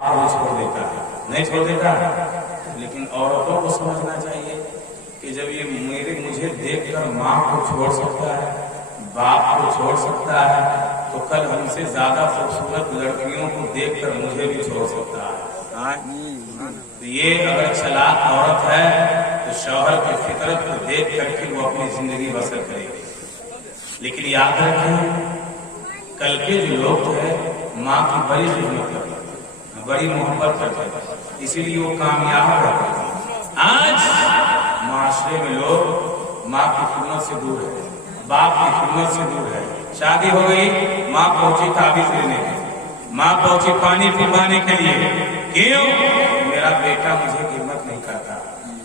छोड़ देता है, नहीं छोड़ देता है। लेकिन औरतों को समझना चाहिए कि जब ये मुझे देखकर माँ को छोड़ सकता है, बाप को छोड़ सकता है, तो कल हमसे ज्यादा खूबसूरत लड़कियों को देखकर मुझे भी छोड़ सकता है। तो ये अगर चालाक औरत है तो शौहर की फितरत को देख करके वो अपनी जिंदगी बसर करेगी। लेकिन याद रखें, कल के जो लोग हैं माँ की बड़ी खिदमत करते हैं, बड़ी मोहब्बत करते हैं, इसीलिए वो कामयाब रहते हैं। आज माशरे में लोग माँ की खिदमत से दूर है, बाप की खिदमत से दूर है। शादी हो गई, माँ पहुंची ताबीज लेने के, माँ पहुंची पानी पिलवाने के लिए। क्यों? मेरा बेटा मुझे खिदमत नहीं करता,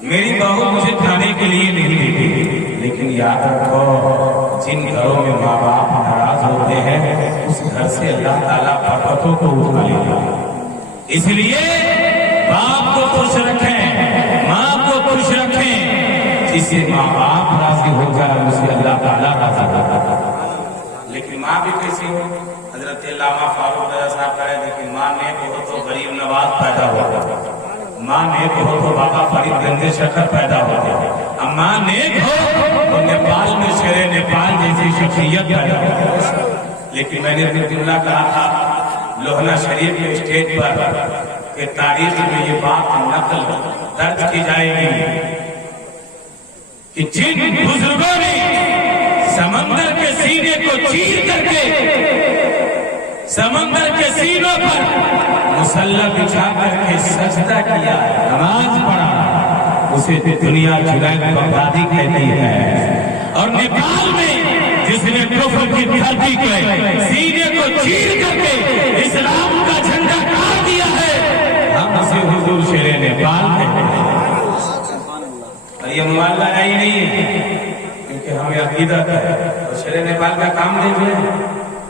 मेरी बहू मुझे खाने के लिए नहीं देती। लेकिन याद रखो, जिन घरों में माँ बाप नाराज होते हैं उस घर से अल्लाह ताला बरकतों को उठा लेता है। इसलिए बाप को खुश रखें, माँ को खुश रखें। जिससे माँ बाप राजी हो जाए उसे अल्लाह ताला राजी होता है। लेकिन माँ भी कैसी हो? हजरत अल्लामा फारूक रज़ा साहब कह रहे थे कि माँ ने हो तो गरीब नवाज पैदा हो गया, माँ ने हो तो बाबा फरीद गंजे शक्कर पैदा हो गया, माँ ने हो तो नेपाल में शेरे नेपाल जैसी शख्सियत पैदा हो गया। लेकिन मैंने बिल्कुल्ला कहा था लोहना शरीफ के स्टेज पर कि तारीख में ये बात नकल दर्ज की जाएगी कि जिन बुजुर्गों ने समंदर के सीने को चीर करके समंदर के सीनों पर मुसल्ला बिछा करके सजदा किया, नमाज पढ़ा, उसे दुनिया जुनैद बगदादी कहती है। और नेपाल में जिसने कुफ्र की धरती के सीने को चीर करके इस्लाम का झंडा गाड़ दिया है, हम उसे हुजूर शेरे नेपाल कहते हैं। ये मुआवजा है ही नहीं है, क्योंकि हमें अकीदत है। और शेरे नेपाल का काम देखिए,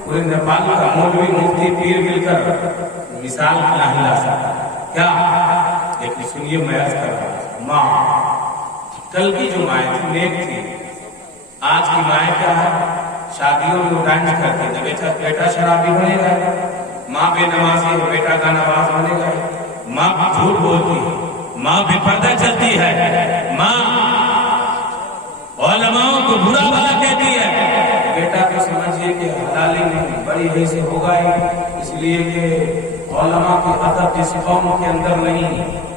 पूरे नेपाल का मौलवी मुफ्ती पीर मिलकर मिसाल नहीं ला सकता। क्या? लेकिन सुनिए, मैं अर्ज कर रहा हूं, माँ कल की जो माए थी नेक थी, आज की माए क्या है? शादियों में डांस करती है, बेटा शराबी बनेगा, माँ बेनमाजी है, बेटा गानाबाज बनेगा, माँ झूठ बोलती है, माँ बेपर्दा चलती है, माँ उलमाओं को बुरा भला कहती है। बेटा को समझिए कि हलाली नहीं, बड़ी ही से होगा ही, इसलिए कि उलमा की अदब जिस कौम के अंदर नहीं।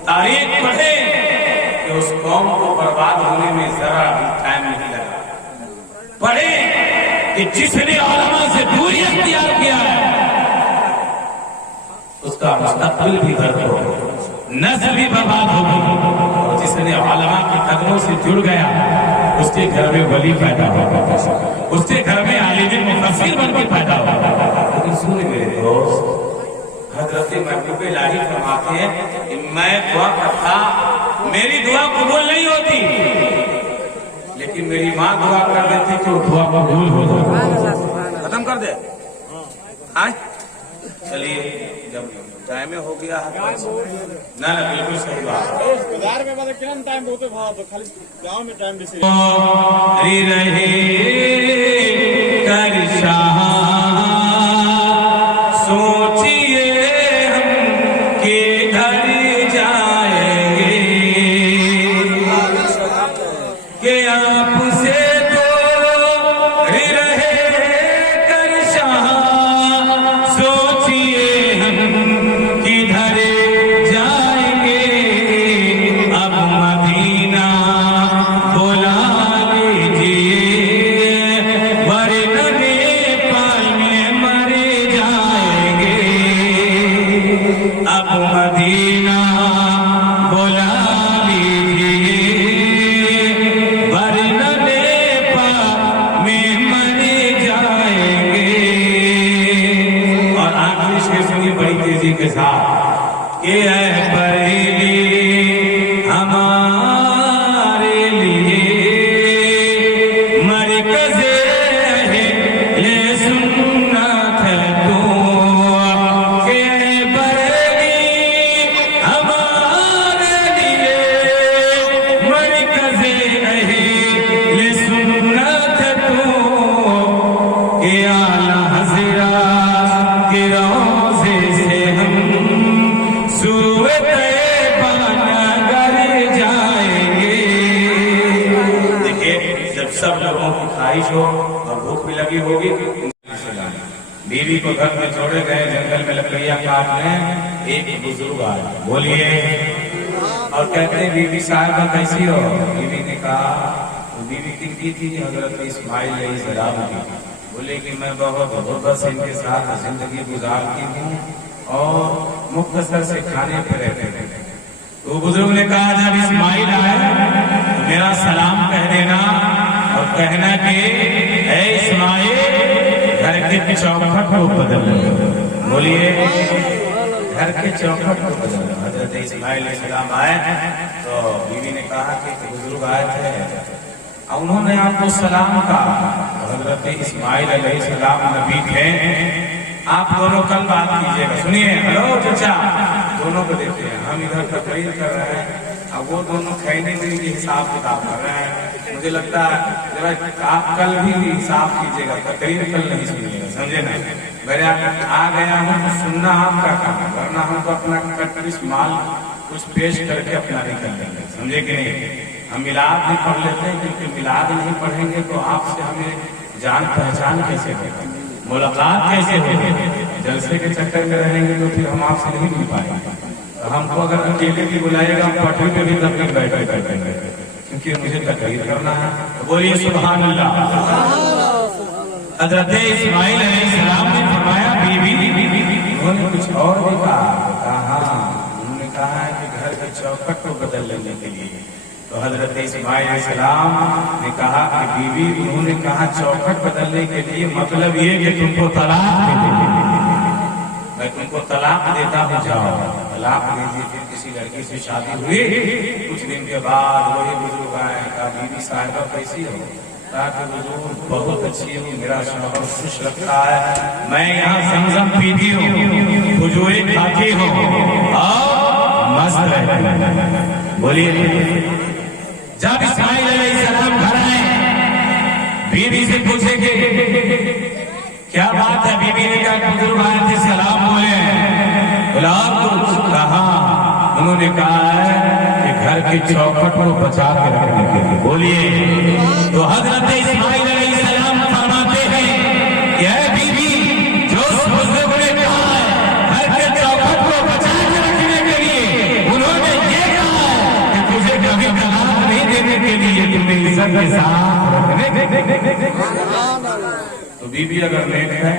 तारीख पढ़े कि उस कौम को बर्बाद होने में जरा भी टाइम नहीं लगा। पढ़े कि जिसने उलमा से दूरी अख्तियार किया है उसका मुस्तकबिल भी गर्द होगा, नस्ल भी बर्बाद होगी। और जिसने उलमा के कदमों से जुड़ गया उसके घर में वली पैदा होगा, उसके घर में आलिम मुफस्सिर बनकर पैदा होगा। लेकिन सुन मेरे दोस्त, हजरत महबूब इलाही फरमाते हैं कि मैं दुआ करता, मेरी दुआ कबूल नहीं होती, लेकिन मेरी माँ दुआ कर देती तो दुआ कबूल हो जाती। खत्म कर दे। चलिए, जब टाइम हो गया है ना, बिल्कुल सही बात। बाजार में मतलब कितना टाइम होते भाव तो खाली गांव में टाइम बेसी रहे कर शाह सोचिए हम किधर जाएंगे कि आपसे तो रहे कर शाह सोचिए हम किधर जाएंगे। अब मदीना बुला लीजिए वरना नेपाल में मर जाएंगे। अब मदीना बुला लीजिए वरना नेपाल में मर जाएंगे। और आखिरी शेर सुनिए बड़ी तेजी के साथ कि ऐ बरेली हमारे लिए मरकज़े अहले सुन्नत है तू, कि ऐ बरेली हमारे लिए मरकज़े अहले सुन्नत है तू, कि आला हज़रत के रोज़े से हम सब लोगों की ख्वाहिश हो और भूख भी लगी होगी। बीवी को घर में छोड़े गए, जंगल में लकड़ियां काटने, एक बुजुर्ग आया, बोलिए, और कहते हैं बीवी साहिबा कैसी हो? बीवी ने कहा, बीवी की थी हजरत इस्माइल अलैहिस्सलाम की, बोले कि मैं बहुत मोहब्बत से इनके साथ जिंदगी गुजारती हूँ और मुख्तसर से खाने पे रहते थे। तो बुजुर्ग ने कहा जब इस्माइल आए तो मेरा सलाम कह देना और कहना कि ऐ इस्माइल घर के चौखट को बदल लो। बोलिए, घर के चौखट को बदल लो। हजरत इस्माइल अलैहिस्सलाम आए तो बीवी ने कहा कि बुजुर्ग आए थे, उन्होंने आपको सलाम कहा। हजरत इस्माइल अलैहिस्सलाम नबी थे, आप दोनों कल बात कीजिएगा। सुनिए, हेलो चाचा, दोनों को देखते हैं, हम इधर तकरीर कर रहे हैं, अब वो दोनों खैने दिन की हिसाब किताब कर रहे हैं। मुझे लगता है आप कल भी हिसाब कीजिएगा, तकरीर कल नहीं सुनिएगा, समझे ना? मेरे आ गया हूँ तो सुनना आपका काम है, वरना हमको अपना कटरिस माल कुछ पेश करके अपना निकल लेंगे, समझे कि नहीं? हम मिलाद भी पढ़ लेते हैं, क्योंकि मिलाद नहीं पढ़ेंगे तो आपसे हमें जान पहचान कैसे होगी, मुलाकात कैसे होगी? जलसे के चक्कर में रहेंगे तो फिर हम आपसे नहीं मिल पाएंगे। तो हमको अगर अकेले भी बुलाएगा, पटरी पे भी तब तक बैठे बैठेंगे, क्योंकि मुझे तकरीर करना है। तो बोलिए सुभान अल्लाह। हजरत इस्माइल अलैहिस्सलाम ने फरमाया बीवी, उन्होंने कुछ और भी कहा, उन्होंने कहा है कि घर के चौखट को बदल लेने के लिए। तो हजरत इस्माइल अलैहिस्सलाम ने कहा कि बीवी, उन्होंने कहा चौखट बदलने के लिए मतलब ये कि तुमको तलाक दे देंगे, मैं तुमको तलाक देता हूँ, जाओ तलाक दीजिए। फिर किसी लड़की से शादी हुई, कुछ दिन के बाद वही बुजुर्ग आए, कहा बीवी साहिबा कैसी हो? कहा कि बुजुर्ग बहुत अच्छी हूँ, मेरा शौहर खुश रखता है, मैं यहाँ ज़मज़म पीती हूँ, खुजूरे खाती हूँ और मस्त रहती। बोलिए, जब इस्माइल अलैहिस्सलाम घर आए, बीवी से पूछेंगे क्या बात है? बीवी ने कहा बुजुर्ग आए थे, सलाम बोले, कहा, उन्होंने कहा है कि घर के चौखट को बचा के रखने के लिए। बोलिए, तो हजरत इस्माइल अलैहिस्सलाम फरमाते हैं कि ऐ बीवी, जो बुजुर्ग ने कहा है घर के चौखट को बचा के रखने के लिए, उन्होंने ये कहा है कि तुझे कभी तलाक नहीं देने के लिए, तुम्हें इज्जत के साथ रखने। तो बीवी अगर नेक है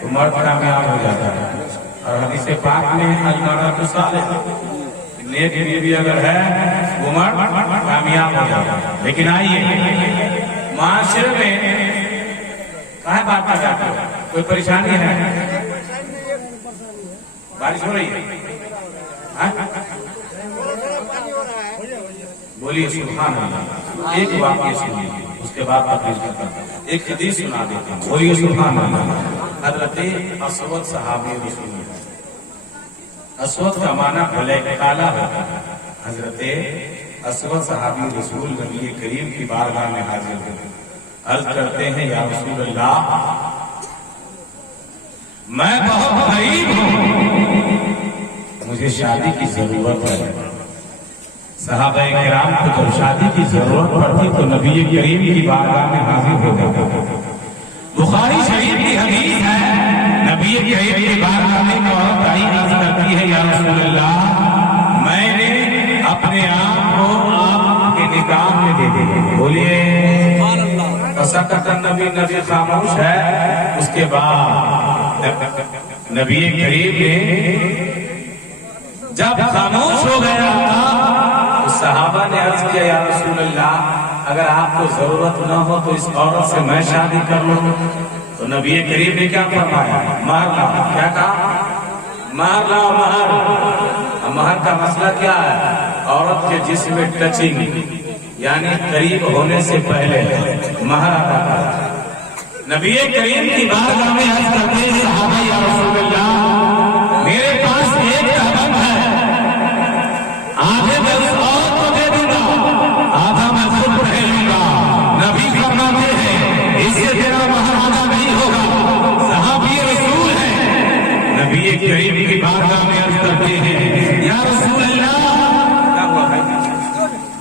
तो मर्द कामयाब हो जाता है, और हदीस पाक में अल-मरअतु सालिह, नेक बीवी अगर है वो मर्द कामयाब हो जाता है। लेकिन आइए, माशरे में कहाँ बात कर जाते हो? कोई परेशानी है? बारिश हो रही है? बोलिए सुभान अल्लाह। एक वाक्य सुनिए, उसके बाद तकरीर करता हूं। एक हदीस सुना देता हूँ, बोलिए सुभान अल्लाह। हजरत अस्वद सहाबी रसूल, अस्वद का माना भले काला होता है। हजरत अस्वद सहाबी रसूल नबी करीम की बारगाह में हाजिर हुए, अर्ज करते हैं या रसूल अल्लाह, मैं बहुत गरीब हूँ, मुझे शादी की जरूरत है। सहाबा किराम को जब शादी की जरूरत पड़ती तो नबी करीम की बारगाह में हाजिर हो जाते। बुखारी शरीफ की हदीस है, नबी करीम की बारगाह में औरत आई, अर्ज करती है या रसूल अल्लाह, मैंने अपने आप को आपके निकाह में दे दिया। बोलिए, नबी खामोश है। उसके बाद नबी करीम ने जब खामोश हो गया, सहाबा ने अर्ज किया या रसूल अल्लाह, अगर आपको जरूरत न हो तो इस औरत से मैं शादी कर लूं। तो नबी करीम ने क्या फरमाया? महर लाओ। क्या कहा? महर लाओ, महर। महर का मसला क्या है? औरत के जिस्म में टचिंग, यानी करीब होने से पहले महर अदा करा। नबी करीम की बारगाह में अर्ज करते सहाबा या रसूल अल्लाह,